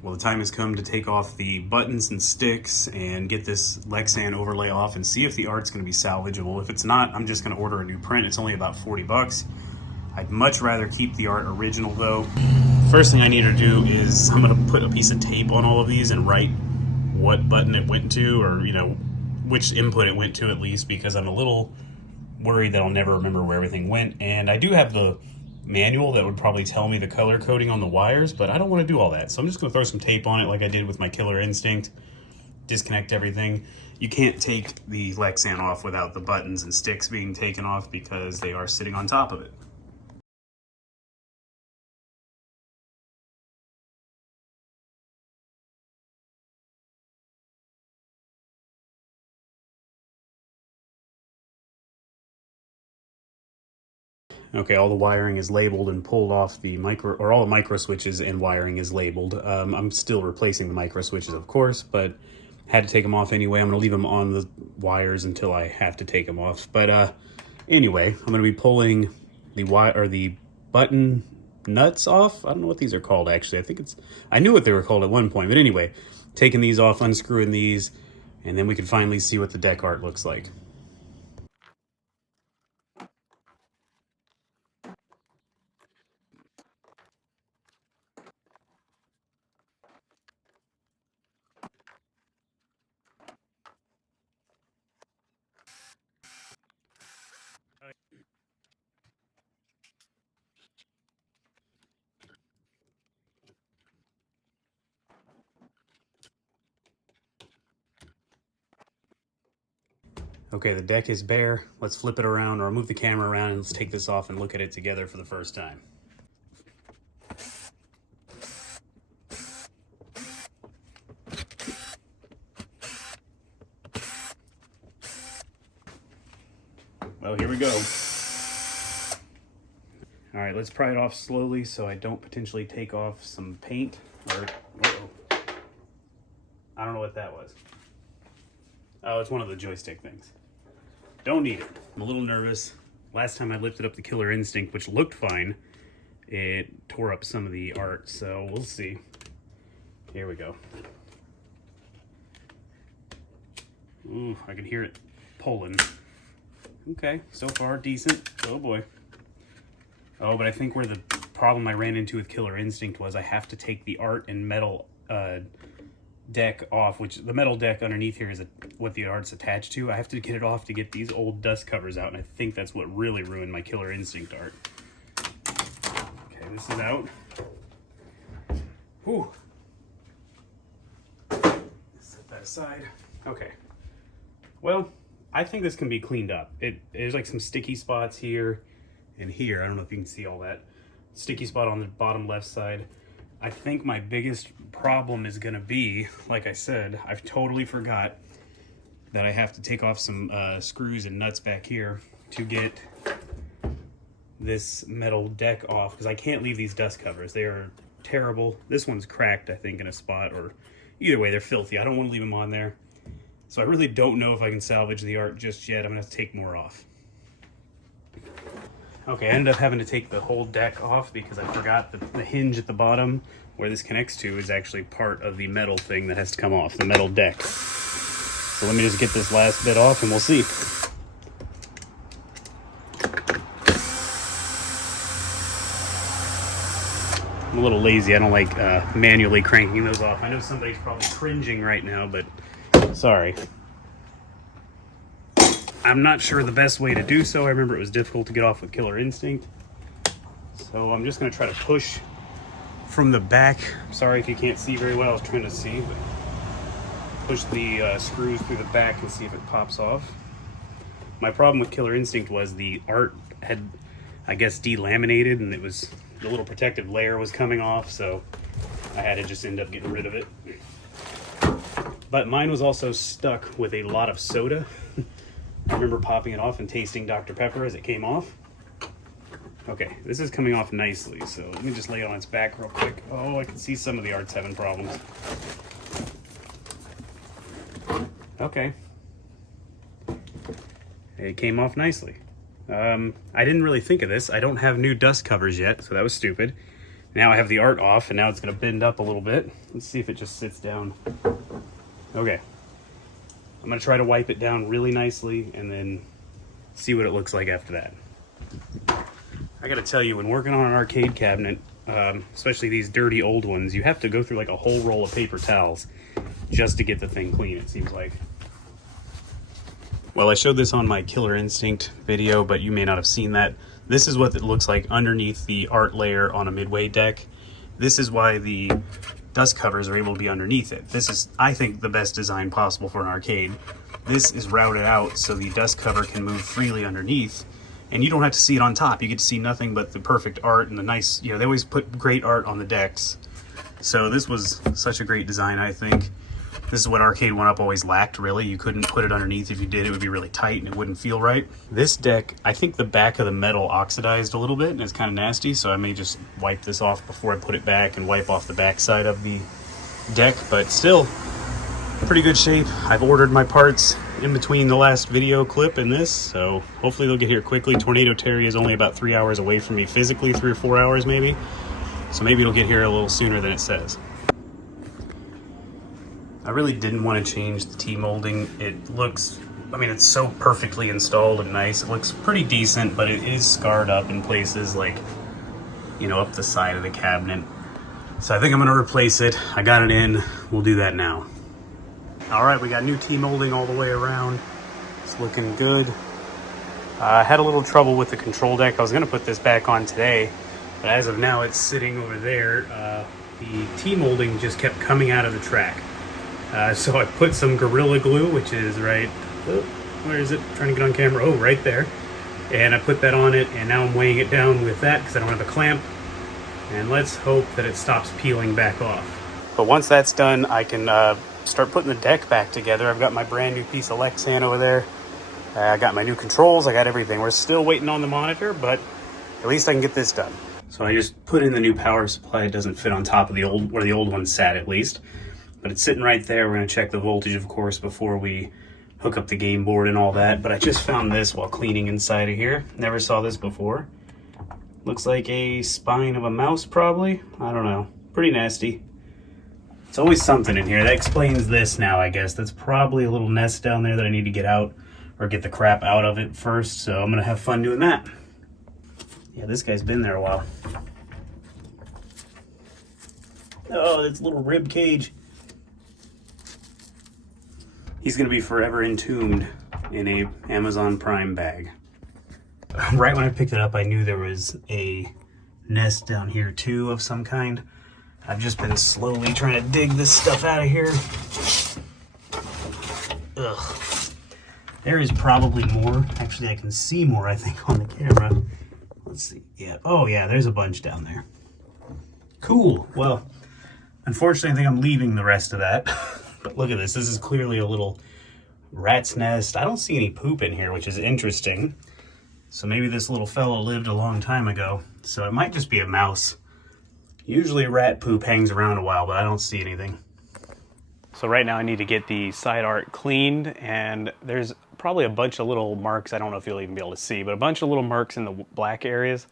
Well, the time has come to take off the buttons and sticks and get this Lexan overlay off and see if the art's going to be salvageable. If it's not, I'm just going to order a new print. It's only about 40 bucks. I'd much rather keep the art original though. First thing I need to do is I'm going to put a piece of tape on all of these and write what button it went to, or which input it went to at least, because I'm a little worried that I'll never remember where everything went. And I do have the manual that would probably tell me the color coding on the wires, but I don't want to do all that. So I'm just going to throw some tape on it like I did with my Killer Instinct, disconnect everything. You can't take the Lexan off without the buttons and sticks being taken off because they are sitting on top of it. Okay, all the wiring is labeled and pulled off the all the micro switches and wiring is labeled. I'm still replacing the micro switches, of course, but had to take them off anyway. I'm going to leave them on the wires until I have to take them off. But anyway, I'm going to be pulling the the button nuts off. I don't know what these are called actually. I knew what they were called at one point, but anyway, taking these off, unscrewing these, and then we can finally see what the deck art looks like. Okay, the deck is bare. Let's flip it around, or move the camera around, and let's take this off and look at it together for the first time. Well, here we go. All right, let's pry it off slowly so I don't potentially take off some paint. I don't know what that was. Oh, it's one of the joystick things. Don't need it. I'm a little nervous. Last time I lifted up the Killer Instinct, which looked fine, it tore up some of the art, so we'll see. Here we go. Ooh, I can hear it pulling. Okay, so far decent. Oh boy. Oh, but I think where the problem I ran into with Killer Instinct was I have to take the art and metal deck off, which the metal deck underneath here is what the art's attached to. I have to get it off to get these old dust covers out, and I think that's what really ruined my Killer Instinct art. Okay, this is out. Whew. Set that aside. Okay. Well, I think this can be cleaned up. There's like some sticky spots here and here. I don't know if you can see all that. Sticky spot on the bottom left side. I think my biggest problem is gonna be, like I said, I've totally forgot that I have to take off some screws and nuts back here to get this metal deck off, because I can't leave these dust covers. They are terrible. This one's cracked, I think, in a spot, or either way, they're filthy. I don't want to leave them on there. So I really don't know if I can salvage the art just yet. I'm gonna have to take more off. Okay, I ended up having to take the whole deck off because I forgot the hinge at the bottom where this connects to is actually part of the metal thing that has to come off, the metal deck. So let me just get this last bit off and we'll see. I'm a little lazy. I don't like manually cranking those off. I know somebody's probably cringing right now, but sorry. I'm not sure the best way to do so. I remember it was difficult to get off with Killer Instinct. So I'm just gonna try to push from the back. Sorry if you can't see very well. I was trying to see, but push the screws through the back and see if it pops off. My problem with Killer Instinct was the art had, I guess, delaminated, and it was, the little protective layer was coming off, so I had to just end up getting rid of it. But mine was also stuck with a lot of soda. I remember popping it off and tasting Dr. Pepper as it came off. Okay, this is coming off nicely, so let me just lay it on its back real quick. Oh, I can see some of the art's having problems. Okay. It came off nicely. I didn't really think of this. I don't have new dust covers yet, so that was stupid. Now I have the art off, and now it's going to bend up a little bit. Let's see if it just sits down. Okay. I'm going to try to wipe it down really nicely and then see what it looks like after that. I got to tell you, when working on an arcade cabinet, especially these dirty old ones, you have to go through like a whole roll of paper towels just to get the thing clean, it seems like. Well, I showed this on my Killer Instinct video, but you may not have seen that. This is what it looks like underneath the art layer on a midway deck. This is why the dust covers are able to be underneath it. This is, I think, the best design possible for an arcade. This is routed out so the dust cover can move freely underneath, and you don't have to see it on top. You get to see nothing but the perfect art and the nice, you know, they always put great art on the decks. So this was such a great design, I think. This is what Arcade 1-Up always lacked, really. You couldn't put it underneath. If you did, it would be really tight and it wouldn't feel right. This deck, I think the back of the metal oxidized a little bit and it's kind of nasty, so I may just wipe this off before I put it back and wipe off the back side of the deck, but still, pretty good shape. I've ordered my parts in between the last video clip and this, so hopefully they'll get here quickly. Tornado Terry is only about 3 hours away from me physically, 3 or 4 hours maybe, so maybe it'll get here a little sooner than it says. I really didn't want to change the T-molding. It looks, I mean, it's so perfectly installed and nice. It looks pretty decent, but it is scarred up in places, like, you know, up the side of the cabinet. So I think I'm going to replace it. I got it in. We'll do that now. All right, we got new T-molding all the way around. It's looking good. I had a little trouble with the control deck. I was going to put this back on today, but as of now, it's sitting over there. The T-molding just kept coming out of the track. So I put some Gorilla Glue, which is right, oh, where is it? I'm trying to get on camera. Oh, right there. And I put that on it, and now I'm weighing it down with that because I don't have a clamp. And let's hope that it stops peeling back off. But once that's done, I can start putting the deck back together. I've got my brand new piece of Lexan over there. I got my new controls. I got everything. We're still waiting on the monitor, but at least I can get this done. So I just put in the new power supply. It doesn't fit on top of the old, where the old one sat at least. But it's sitting right there. We're going to check the voltage, of course, before we hook up the game board and all that. But I just found this while cleaning inside of here. Never saw this before. Looks like a spine of a mouse, probably. I don't know. Pretty nasty. It's always something in here. That explains this now, I guess. That's probably a little nest down there that I need to get out, or get the crap out of it first. So I'm going to have fun doing that. Yeah, this guy's been there a while. Oh, that's a little rib cage. He's going to be forever entombed in a Amazon Prime bag. Right when I picked it up, I knew there was a nest down here too of some kind. I've just been slowly trying to dig this stuff out of here. Ugh. There is probably more. Actually, I can see more, I think, on the camera. Let's see. Yeah. Oh, yeah, there's a bunch down there. Cool. Well, unfortunately, I think I'm leaving the rest of that. But look at this. This is clearly a little rat's nest. I don't see any poop in here, which is interesting. So maybe this little fellow lived a long time ago. So it might just be a mouse. Usually rat poop hangs around a while, but I don't see anything. So right now I need to get the side art cleaned, and there's probably a bunch of little marks. I don't know if you'll even be able to see, but a bunch of little marks in the black areas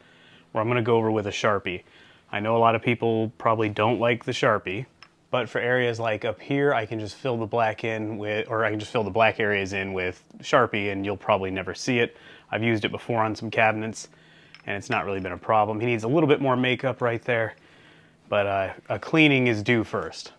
where I'm going to go over with a Sharpie. I know a lot of people probably don't like the Sharpie, but for areas like up here, I can just fill the black in with, or I can just fill the black areas in with Sharpie, and you'll probably never see it. I've used it before on some cabinets, and it's not really been a problem. He needs a little bit more makeup right there, but a cleaning is due first.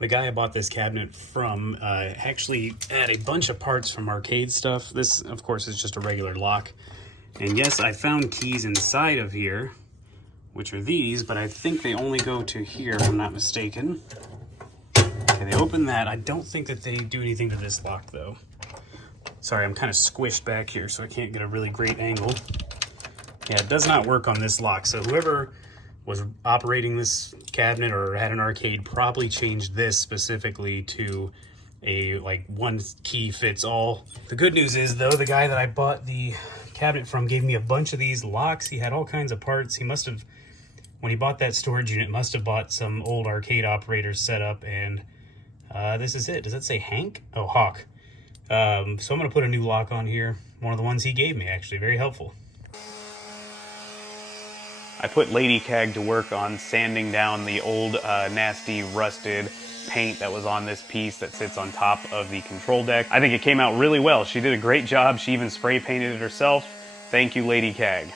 The guy I bought this cabinet from actually had a bunch of parts from arcade stuff. This, of course, is just a regular lock. And yes, I found keys inside of here, which are these, but I think they only go to here, if I'm not mistaken. Okay, they open that. I don't think that they do anything to this lock, though. Sorry, I'm kind of squished back here, so I can't get a really great angle. Yeah, it does not work on this lock, so whoever was operating this cabinet or had an arcade probably changed this specifically to a like one key fits all. The good news is though, the guy that I bought the cabinet from gave me a bunch of these locks. He had all kinds of parts. He must have, when he bought that storage unit, must have bought some old arcade operators set up, and this is it. Does that say Hank? Oh, Hawk. So I'm gonna put a new lock on here. One of the ones he gave me, actually, very helpful. I put Lady Cag to work on sanding down the old nasty rusted paint that was on this piece that sits on top of the control deck. I think it came out really well. She did a great job. She even spray painted it herself. Thank you, Lady Cag.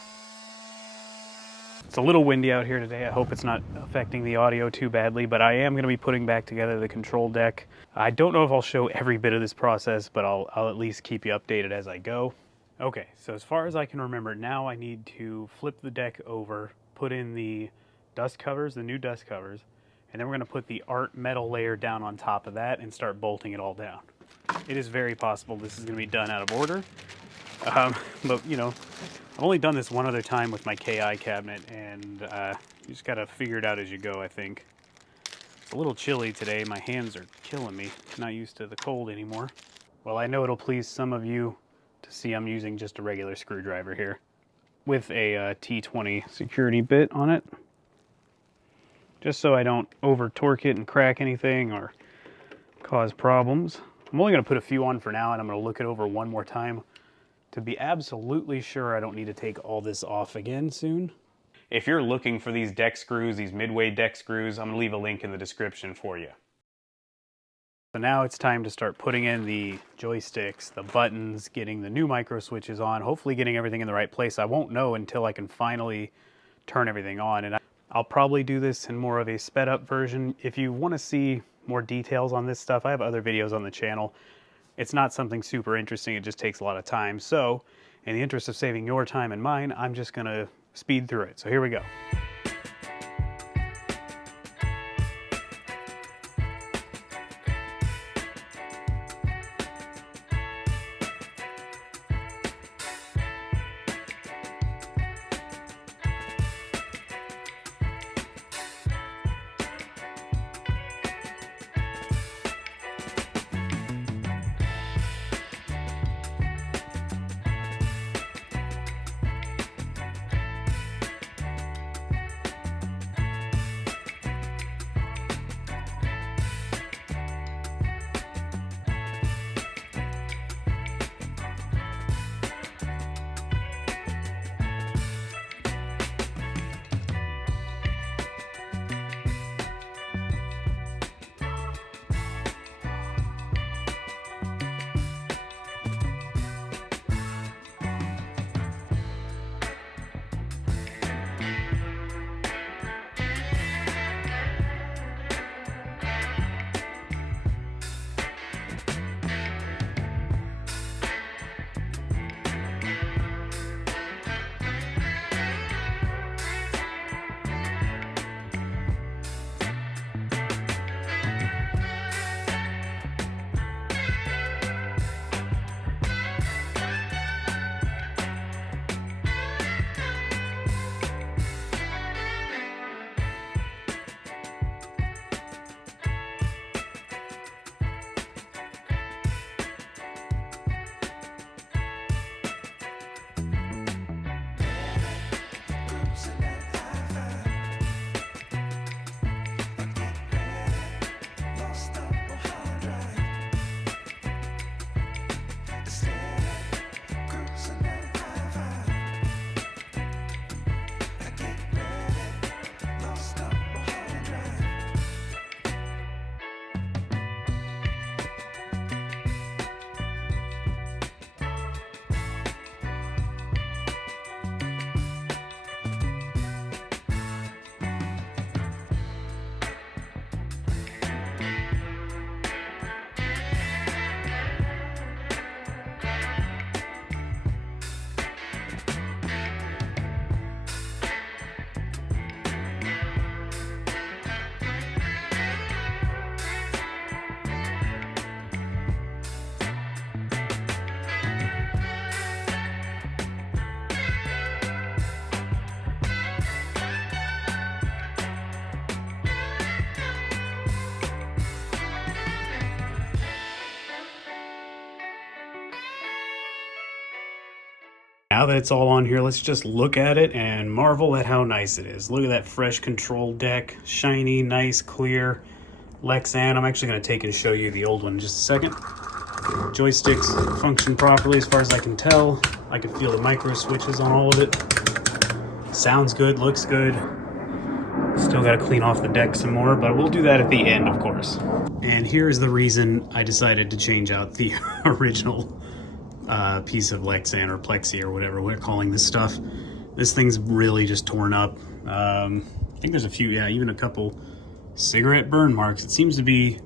It's a little windy out here today. I hope it's not affecting the audio too badly, but I am going to be putting back together the control deck. I don't know if I'll show every bit of this process, but I'll at least keep you updated as I go. Okay, so as far as I can remember, now I need to flip the deck over, put in the dust covers, the new dust covers, and then we're going to put the art metal layer down on top of that and start bolting it all down. It is very possible this is going to be done out of order, but you know, I've only done this one other time with my KI cabinet, and you just got to figure it out as you go, I think. It's a little chilly today. My hands are killing me. Not used to the cold anymore. Well, I know it'll please some of you to see I'm using just a regular screwdriver here with a T20 security bit on it, just so I don't over torque it and crack anything or cause problems. I'm only going to put a few on for now, and I'm going to look it over one more time to be absolutely sure I don't need to take all this off again soon. If you're looking for these deck screws, these midway deck screws, I'm going to leave a link in the description for you. So now it's time to start putting in the joysticks, the buttons, getting the new micro switches on, hopefully getting everything in the right place. I won't know until I can finally turn everything on, and I'll probably do this in more of a sped up version. If you want to see more details on this stuff, I have other videos on the channel. It's not something super interesting, it just takes a lot of time. So in the interest of saving your time and mine, I'm just gonna speed through it. So here we go. Now that it's all on here, let's just look at it and marvel at how nice it is. Look at that fresh control deck, shiny, nice, clear Lexan. I'm actually going to take and show you the old one in just a second. Joysticks function properly as far as I can tell. I can feel the micro switches on all of it. Sounds good, looks good. Still got to clean off the deck some more, but we'll do that at the end, of course. And here's the reason I decided to change out the original piece of Lexan or Plexi or whatever we're calling this stuff. This thing's really just torn up. I think there's a few, yeah, even a couple cigarette burn marks. It seems to be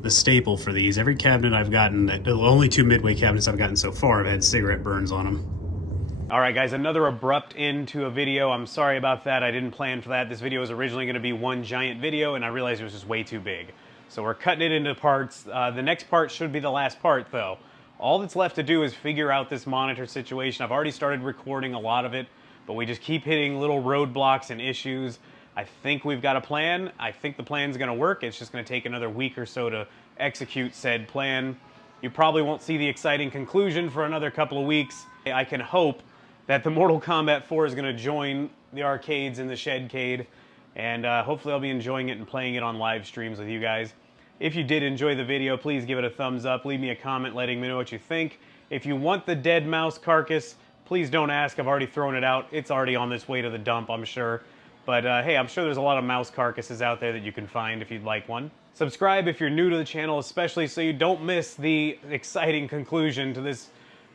the staple for these. Every cabinet I've gotten, the only 2 Midway cabinets I've gotten so far have had cigarette burns on them. All right, guys, another abrupt end to a video. I'm sorry about that. I didn't plan for that. This video was originally going to be one giant video, and I realized it was just way too big. So we're cutting it into parts. The next part should be the last part, though. All that's left to do is figure out this monitor situation. I've already started recording a lot of it, but we just keep hitting little roadblocks and issues. I think we've got a plan. I think the plan's going to work. It's just going to take another week or so to execute said plan. You probably won't see the exciting conclusion for another couple of weeks. I can hope that the Mortal Kombat 4 is going to join the arcades in the Shedcade, and hopefully I'll be enjoying it and playing it on live streams with you guys. If you did enjoy the video, please give it a thumbs up. Leave me a comment letting me know what you think. If you want the dead mouse carcass, please don't ask. I've already thrown it out. It's already on this way to the dump, I'm sure. But hey, I'm sure there's a lot of mouse carcasses out there that you can find if you'd like one. Subscribe if you're new to the channel, especially so you don't miss the exciting conclusion to this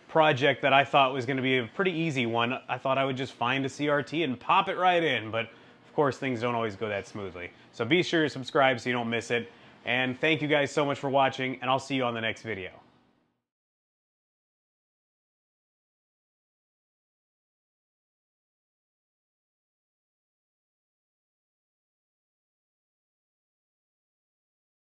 project that I thought was going to be a pretty easy one. I thought I would just find a CRT and pop it right in, but of course things don't always go that smoothly. So be sure to subscribe so you don't miss it. And thank you guys so much for watching, and I'll see you on the next video.